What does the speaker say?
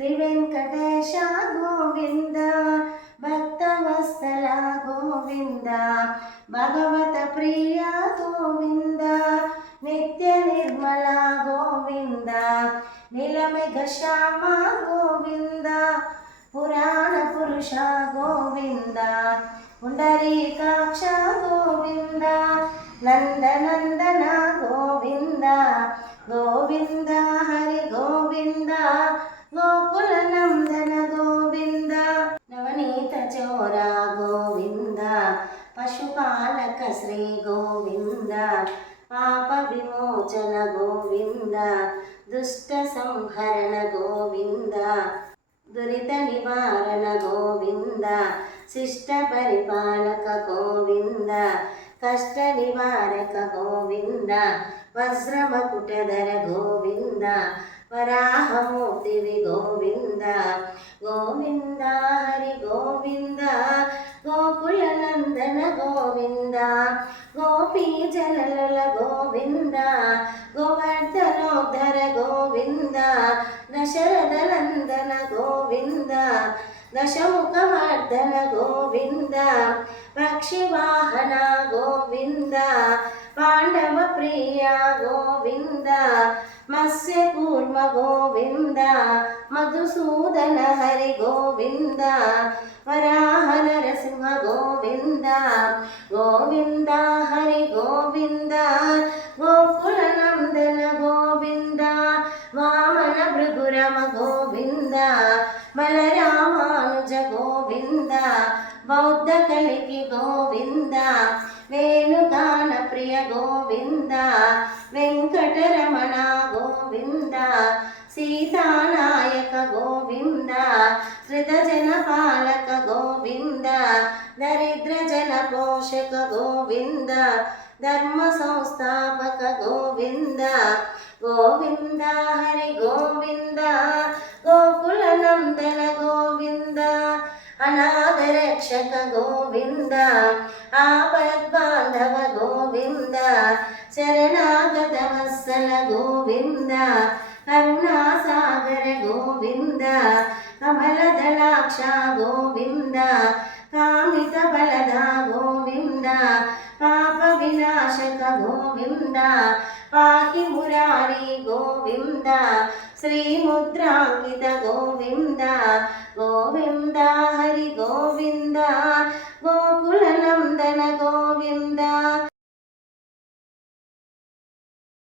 శ్రీ వెంకటేశ గోవింద భక్తవత్సల గోవింద భగవత ప్రియ గోవింద నిత్య నిర్మల గోవింద నీలమేఘ శ్యామ గోవింద పురాణ పురుష గోవింద పుండరీకాక్ష గోవింద నందనందన గోవింద గోవింద హరి గోవింద గోకుల నందన గోవింద నవనీత చోర గోవింద పశుపాలక శ్రీ గోవింద పాప విమోచన గోవింద దుష్ట సంహరణ గోవింద దురిత నివారణ గోవింద శిష్ట పరిపాలక గోవింద కష్ట నివారక గోవింద వజ్రమకుటధర గోవింద వరాహమూర్తివి గోవింద గోవింద హరి గోవింద గోకుల నందన గోవింద గోపీ జనల గోవింద గోవర్ధనోద్ధర గోవింద దశరథ నందన గోవింద దశముఖవర్ధన గోవింద పక్షివాహన గోవింద పాండవ ప్రియ గోవింద మత్స్య కూర్మ గోవింద మధుసూదన హరి గోవింద వరాహ నరసింహ గోవింద గోవింద హరి గోవింద గోకుల నందన గోవింద వామన భృగురమ గోవింద బలరామానుజ గోవింద బౌద్ధ కలికి గోవింద వేణుగాన ప్రియ గోవింద వెంకటరమణ గోవింద సీతానాయక గోవింద శ్రితజన పాలక గోవింద దరిద్ర జన పోషక గోవింద ధర్మ సంస్థాపక గోవింద గోవింద హరి గోవింద గోకుల నందన గోవింద అనాథ రక్షక గోవింద ఆపద్బాంధవ గోవింద శరణాగత వత్సల గోవింద కరుణాసాగర గోవింద కమలదళాక్ష గోవింద కామిత బలద గోవింద పాప వినాశక గోవింద పాహి మురారి గోవింద శ్రీముద్రాంకిత గోవింద గోవింద హరి గోవింద గోకుల నందన గోవింద